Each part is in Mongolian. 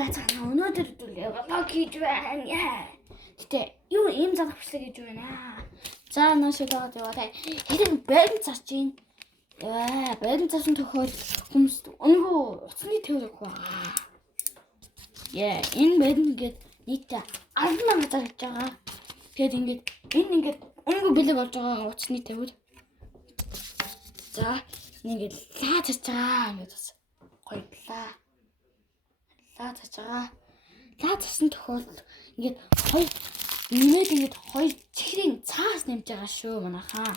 байцгаана. Өнөөдөр влог хийж байна. Гэтэ юу ийм залгавчлаг гэж байна. За наашид байгаа та. Хэдэн байрны цааш чинь. Байрны цаасан тохиол хүмүүс өнгөө уцны төвөг байгаа. Энэ байрны ингээд нийтдээ 10,000 зарж байгаа. Тэгээд ингээд энэ ингээд өнгөө бэлэг болж байгаа уцны төвөг. За ингээд лаа цааш байгаа ингээд бас гоёлаа. Лаа цааш байгаа. Лаа цаасан тохиолдолд ингээд хоёр нэмээд ингээд хоёр чихрийн цаас нэмж байгаа шүү манайхаа.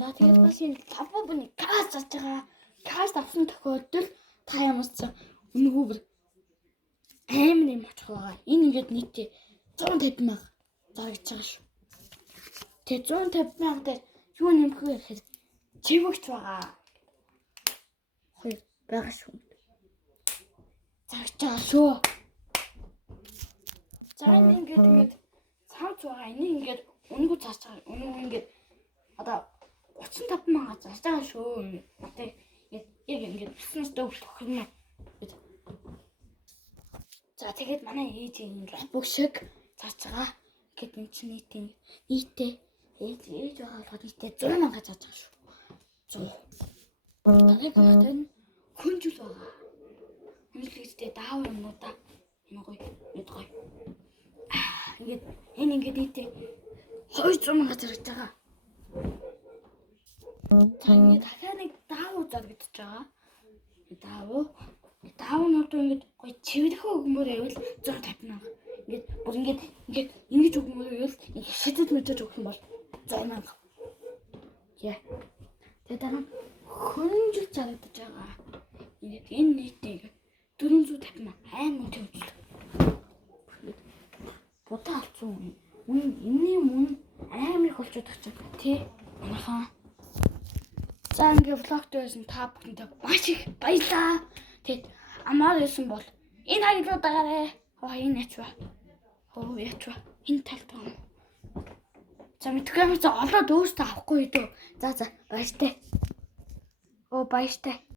За тэгээд бас энэ лавабны газ зарж байгаа. Газ авсан тохиолдолд та ямарч өнгөө бүр амар юм очих байгаа. Энэ ингээд нийтдээ 150,000 зарж байгаа шүү. Тэгээд 150,000 дээр юу нэмэх вэ гэхээр чивэгч байгаа. Хоёр байгаа шүү. Зарж байгаа шүү. За энэ ингээд цаавч байгаа. Энэ ингээд өнгөө зарж байгаа. Өнгөө ингээд одоо 35,000 зарж байгаа шүү. Одоо яг ингээд бизнес дэвш тохирно. За тэгээд манай ээж энэ лобог шиг зарж байгаа. Гэт энэ чинь нийтээ ээж байгаа болохоор нийтээ 100,000 зарж байгаа шүү. 100. Тэгээд багтэн хүнжил байгаа. Хүнжилгээдээ даав юмнуудаа энэ гоё мэдгүй. Ингээд энэ ингээд нийтээ 200,000 зарж байгаа. Таны дахиад нэг даав зарагдаж байгаа. Даавнууд ингээд гоё чивэрхүү өгмөр байвал 150,000. Ингээд бүр ингээд ингэж өгмөр байвал шидэд мэдэж өгөх юм бол 100,000. Тэгээд дараа хүнжил зарагдаж байгаа. Ингээд энэ нийтээ 450,000 аймаг төвчл. Будаа алцсан. Энэний мөн аймаг болчиход байгаа тий. Манайхаа. За ингээд влогт байсан та бүхэндээ маш их баярлалаа. Тэгээд амар байсан бол энэ хаягдлууд дагаарай. Энэ яч ба. Яч ба. Энэ талтай юм. За мэдгүй юм чи олоод өөртөө авахгүй юу. За баяртай. Баяртай.